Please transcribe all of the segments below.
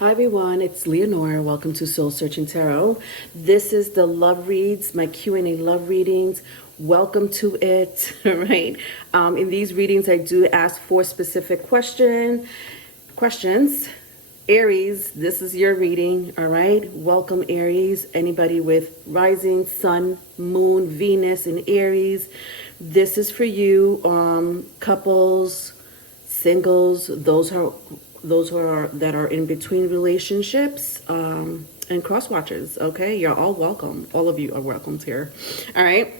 Hi everyone, it's Leonora. Welcome to Soul Searching Tarot. This is the love reads, my Q&A love readings. Welcome to it, right? In these readings, I do ask for specific questions. Aries, this is your reading, all right? Welcome, Aries. Anybody with rising, sun, moon, Venus in Aries, this is for you. Couples, singles, those who are that are in between relationships, and cross watchers. Okay, you're all welcome. All of you are welcomed here. All right.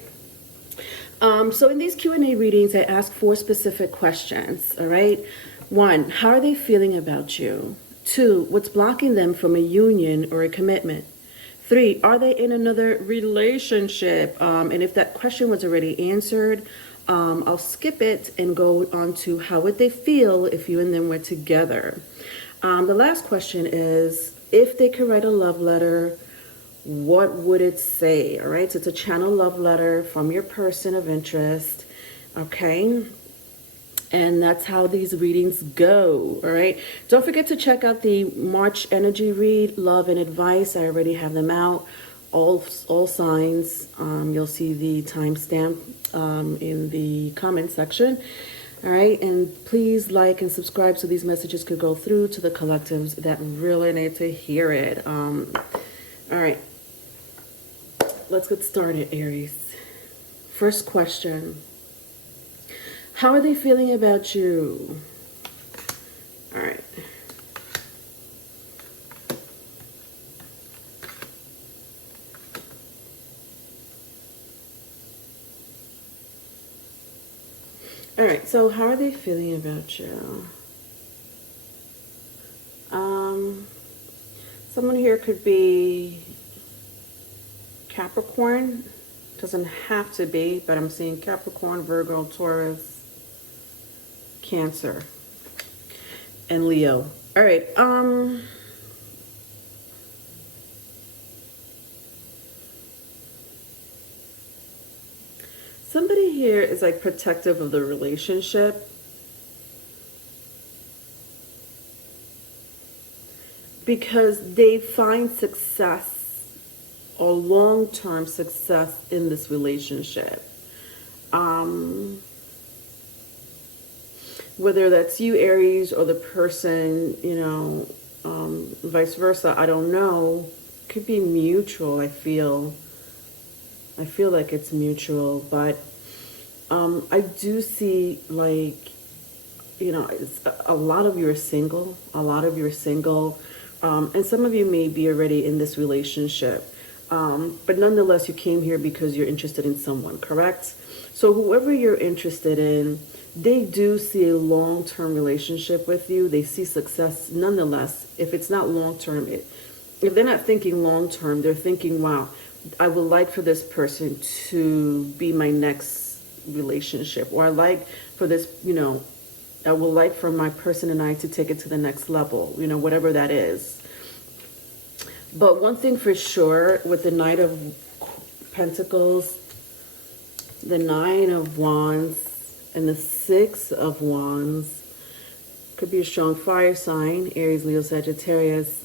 So in these Q&A readings, I ask four specific questions. All right. One, how are they feeling about you? Two, what's blocking them from a union or a commitment? Three, are they in another relationship? And if that question was already answered, I'll skip it and go on to how would they feel if you and them were together. The last question is, if they could write a love letter, what would it say? All right, so it's a channel love letter from your person of interest. Okay. And that's how these readings go. All right. Don't forget to check out the March energy read, love and advice. I already have them out. All signs. You'll see the timestamp in the comment section. All right. And please like and subscribe so these messages could go through to the collectives that really need to hear it. All right. Let's get started, Aries. First question. How are they feeling about you? All right. All right, so how are they feeling about you? Someone here could be Capricorn. Doesn't have to be, but I'm seeing Capricorn, Virgo, Taurus, Cancer, and Leo. All right. Somebody here is like protective of the relationship. Because they find success or long-term success in this relationship. Whether that's you, Aries, or the person, vice versa, I don't know. Could be mutual, I feel like it's mutual, but I do see, like, it's, a lot of you are single. And some of you may be already in this relationship. But nonetheless, you came here because you're interested in someone, correct? So whoever you're interested in, they do see a long-term relationship with you. They see success nonetheless. If it's not long-term, if they're not thinking long-term, they're thinking, wow, I would like for this person to be my next relationship. Or I like for this, I would like for my person and I to take it to the next level, whatever that is. But one thing for sure, with the Knight of Pentacles, the Nine of Wands, and the Six of Wands, could be a strong fire sign, Aries, Leo, Sagittarius.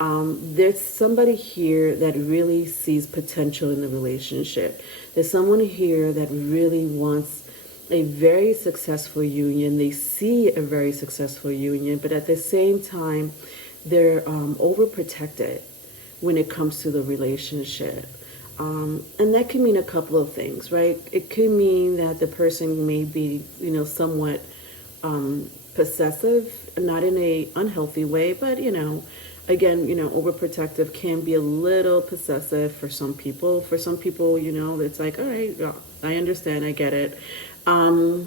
There's somebody here that really sees potential in the relationship. There's someone here that really wants a very successful union. They see a very successful union, but at the same time, they're overprotected when it comes to the relationship. And that can mean a couple of things, right? It could mean that the person may be, somewhat possessive, not in a unhealthy way, but, again, overprotective can be a little possessive for some people. For some people, it's like, all right, I understand, I get it. I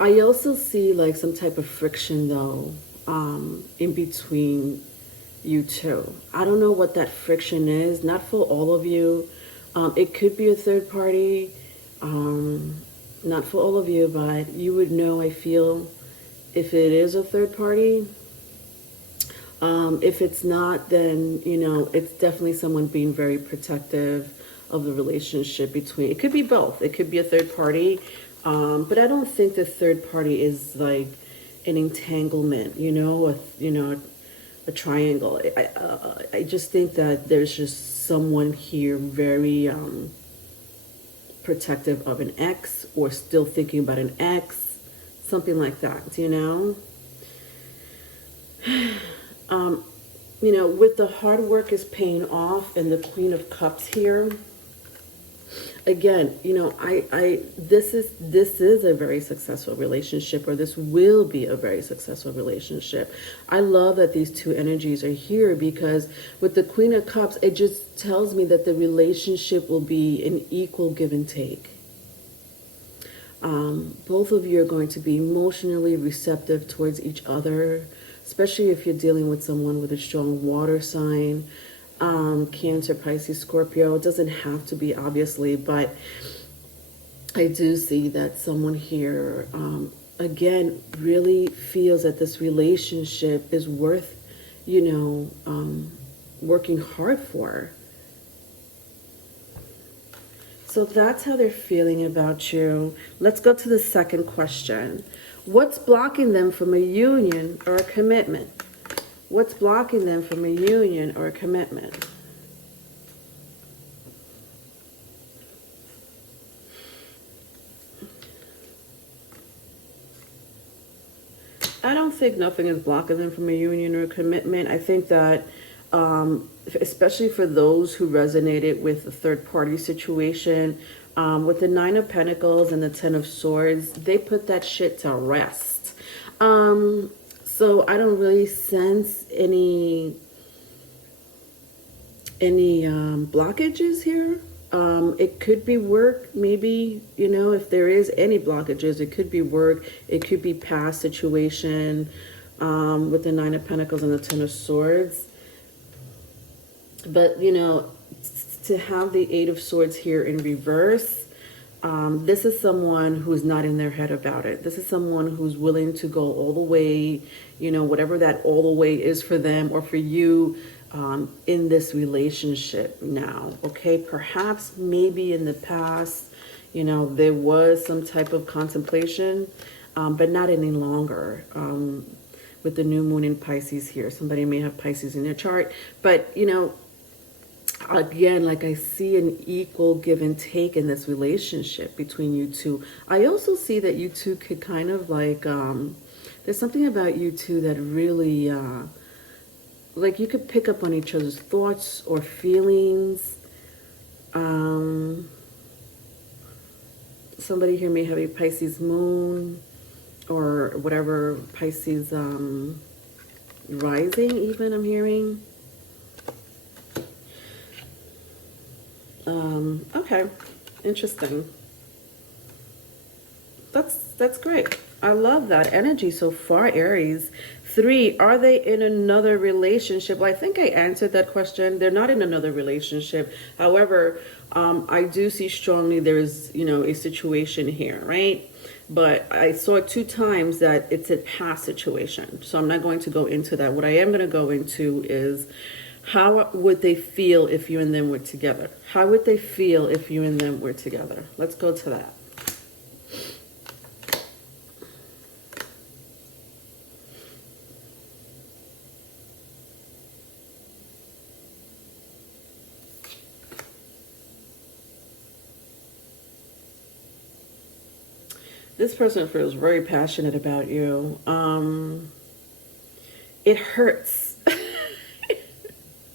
also see like some type of friction though, in between you two. I don't know what that friction is, not for all of you. It could be a third party, not for all of you, but you would know, I feel, if it is a third party. If it's not, then, it's definitely someone being very protective of the relationship between. It could be both. It could be a third party, but I don't think the third party is like an entanglement, a triangle. I just think that there's just someone here very protective of an ex, or still thinking about an ex, something like that, with the hard work is paying off and the Queen of Cups here. Again, this is a very successful relationship, or this will be a very successful relationship. I love that these two energies are here, because with the Queen of Cups, it just tells me that the relationship will be an equal give and take. Both of you are going to be emotionally receptive towards each other, especially if you're dealing with someone with a strong water sign. Cancer, Pisces, Scorpio. It doesn't have to be, obviously, but I do see that someone here, again, really feels that this relationship is worth, working hard for. So that's how they're feeling about you. Let's go to the second question. What's blocking them from a union or a commitment? What's blocking them from a union or a commitment? I don't think nothing is blocking them from a union or a commitment. I think that, especially for those who resonated with the third party situation, with the Nine of Pentacles and the Ten of Swords, they put that shit to rest. So I don't really sense any blockages here. It could be work, maybe, if there is any blockages, it could be work, it could be past situation, with the Nine of Pentacles and the Ten of Swords. But, to have the Eight of Swords here in reverse, this is someone who's not in their head about it. This is someone who's willing to go all the way, whatever that all the way is for them or for you, in this relationship now. Okay, perhaps maybe in the past, there was some type of contemplation, but not any longer. With the new moon in Pisces here, somebody may have Pisces in their chart, but again, like, I see an equal give and take in this relationship between you two. I also see that you two could kind of like, there's something about you two that really, like, you could pick up on each other's thoughts or feelings. Somebody here may have a Pisces moon or whatever, Pisces rising even, I'm hearing. Okay, interesting. That's great. I love that energy so far, Aries. 3, are they in another relationship? Well, I think I answered that question. They're not in another relationship. However, I do see strongly there's, a situation here, right? But I saw 2 times that it's a past situation. So I'm not going to go into that. What I am going to go into is, how would they feel if you and them were together? How would they feel if you and them were together? Let's go to that. This person feels very passionate about you. It hurts.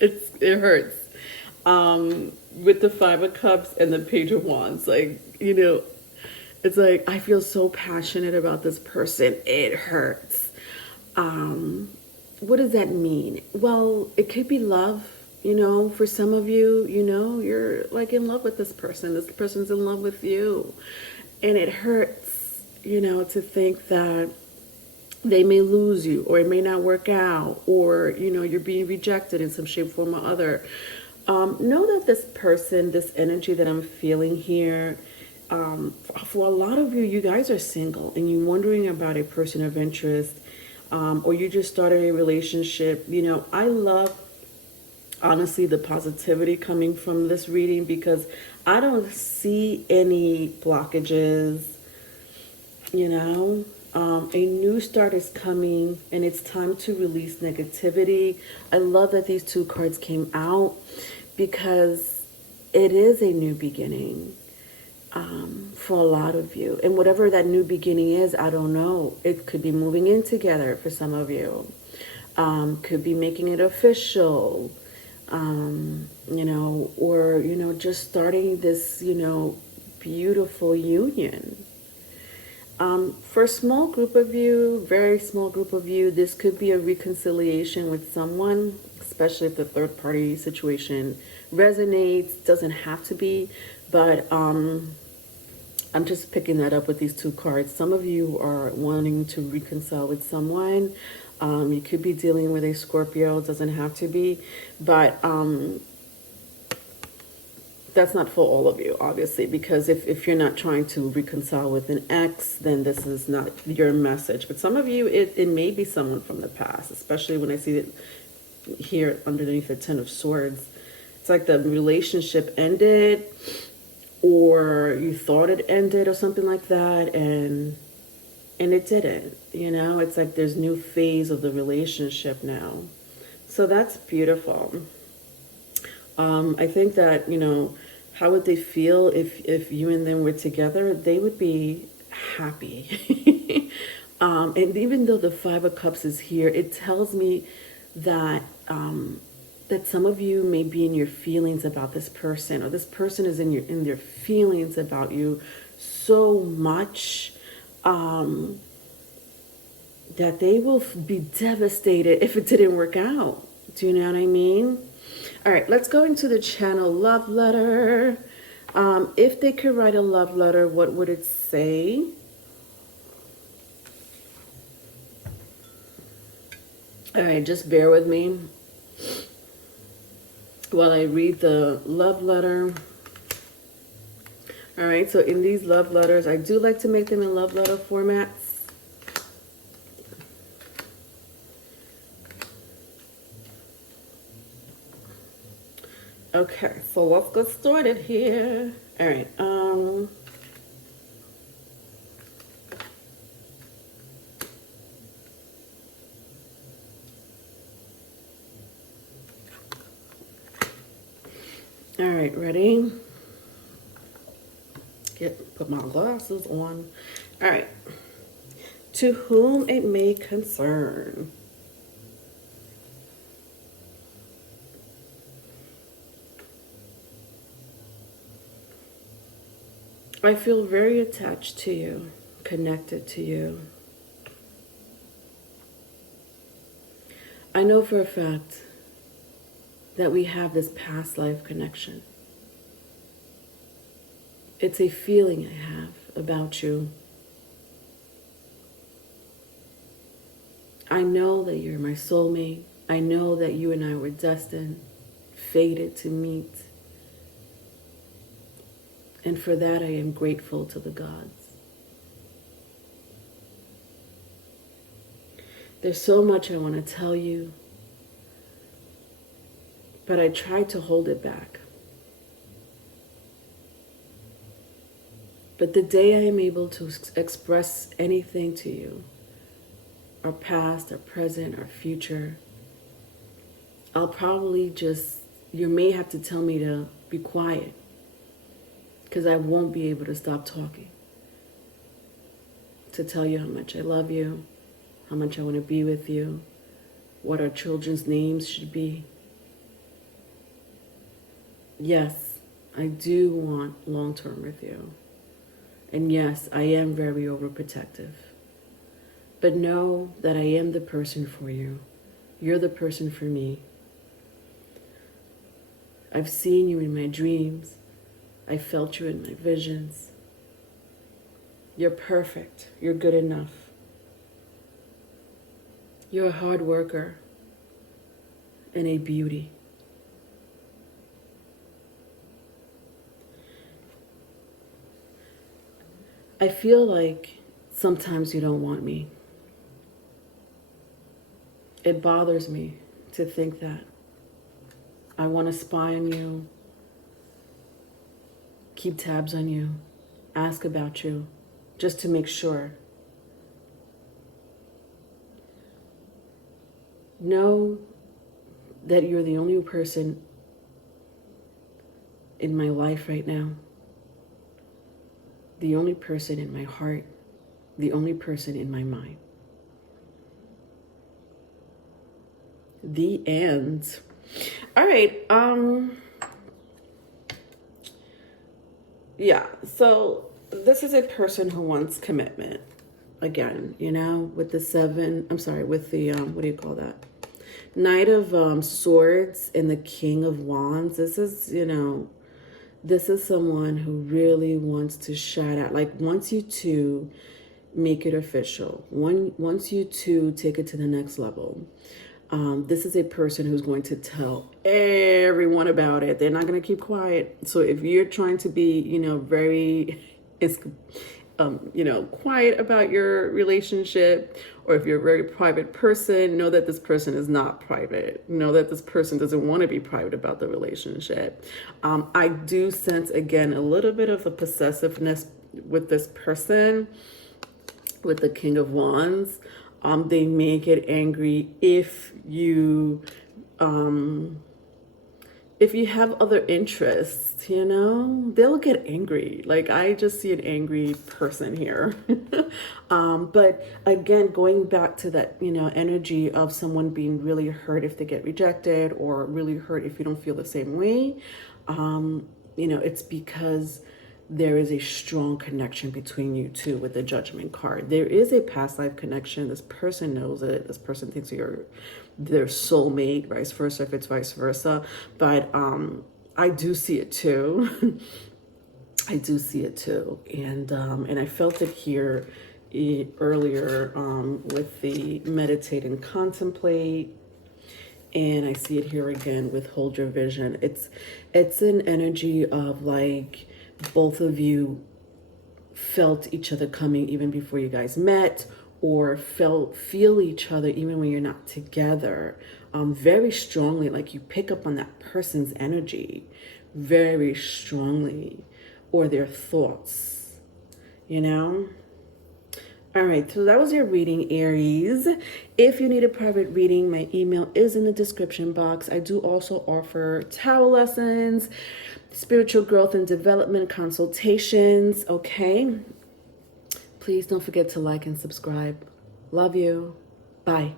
It hurts. With the 5 of Cups and the Page of Wands, like, it's like, I feel so passionate about this person. It hurts. What does that mean? Well, it could be love. For some of you, you're like in love with this person. This person's in love with you. And it hurts, to think that they may lose you, or it may not work out, or, you're being rejected in some shape, form, or other. Know that this person, this energy that I'm feeling here, for a lot of you, you guys are single and you're wondering about a person of interest, or you just started a relationship. I love, honestly, the positivity coming from this reading, because I don't see any blockages, A new start is coming, and it's time to release negativity. I love that these two cards came out because it is a new beginning for a lot of you. And whatever that new beginning is, I don't know. It could be moving in together for some of you, could be making it official, or, just starting this, beautiful union. For a small group of you, very small group of you, this could be a reconciliation with someone, especially if the third party situation resonates. Doesn't have to be, but I'm just picking that up with these two cards. Some of you are wanting to reconcile with someone. You could be dealing with a Scorpio. It doesn't have to be, but that's not for all of you, obviously, because if you're not trying to reconcile with an ex, then this is not your message. But some of you, it may be someone from the past, especially when I see it here underneath the Ten of Swords. It's like the relationship ended, or you thought it ended or something like that, and it didn't. It's like there's new phase of the relationship now. So that's beautiful. I think that, how would they feel if you and them were together? They would be happy. And even though the Five of Cups is here, it tells me that that some of you may be in your feelings about this person, or this person is in their feelings about you so much that they will be devastated if it didn't work out. Do you know what I mean? All right, let's go into the channel love letter. If they could write a love letter, what would it say? All right, just bear with me while I read the love letter. All right, so in these love letters, I do like to make them in love letter formats. Okay, so let's get started here. All right. All right, ready? Put my glasses on. All right. To whom it may concern. I feel very attached to you, connected to you. I know for a fact that we have this past life connection. It's a feeling I have about you. I know that you're my soulmate. I know that you and I were destined, fated to meet. And for that, I am grateful to the gods. There's so much I want to tell you, but I try to hold it back. But the day I am able to express anything to you, our past, our present, our future, I'll probably you may have to tell me to be quiet, because I won't be able to stop talking. To tell you how much I love you, how much I want to be with you, what our children's names should be. Yes, I do want long-term with you. And yes, I am very overprotective. But know that I am the person for you. You're the person for me. I've seen you in my dreams. I felt you in my visions. You're perfect. You're good enough. You're a hard worker and a beauty. I feel like sometimes you don't want me. It bothers me to think that. I want to spy on you, keep tabs on you, ask about you, just to make sure know that you're the only person in my life right now, the only person in my heart, the only person in my mind. The end. All right. Yeah. So this is a person who wants commitment. Again, with the seven. I'm sorry. With the what do you call that? Knight of Swords and the King of Wands. This is someone who really wants to shout out, like wants you to make it official. Wants you to take it to the next level. This is a person who's going to tell everyone about it. They're not going to keep quiet. So if you're trying to be, very, quiet about your relationship, or if you're a very private person, know that this person is not private. Know that this person doesn't want to be private about the relationship. I do sense, again, a little bit of a possessiveness with this person, with the King of Wands. They may get angry if you have other interests, they'll get angry. Like, I just see an angry person here. But again, going back to that, energy of someone being really hurt if they get rejected, or really hurt if you don't feel the same way. It's because there is a strong connection between you two with the Judgment card. There is a past life connection. This person knows it. This person thinks you're their soulmate, vice versa, if it's vice versa. But I do see it too. I do see it too. And I felt it here earlier with the meditate and contemplate. And I see it here again with hold your vision. It's an energy of like, both of you felt each other coming even before you guys met, or feel each other even when you're not together, very strongly. Like, you pick up on that person's energy very strongly, or their thoughts, All right, so that was your reading, Aries. If you need a private reading, my email is in the description box. I do also offer tarot lessons, spiritual growth and development consultations, okay? Please don't forget to like and subscribe. Love you. Bye.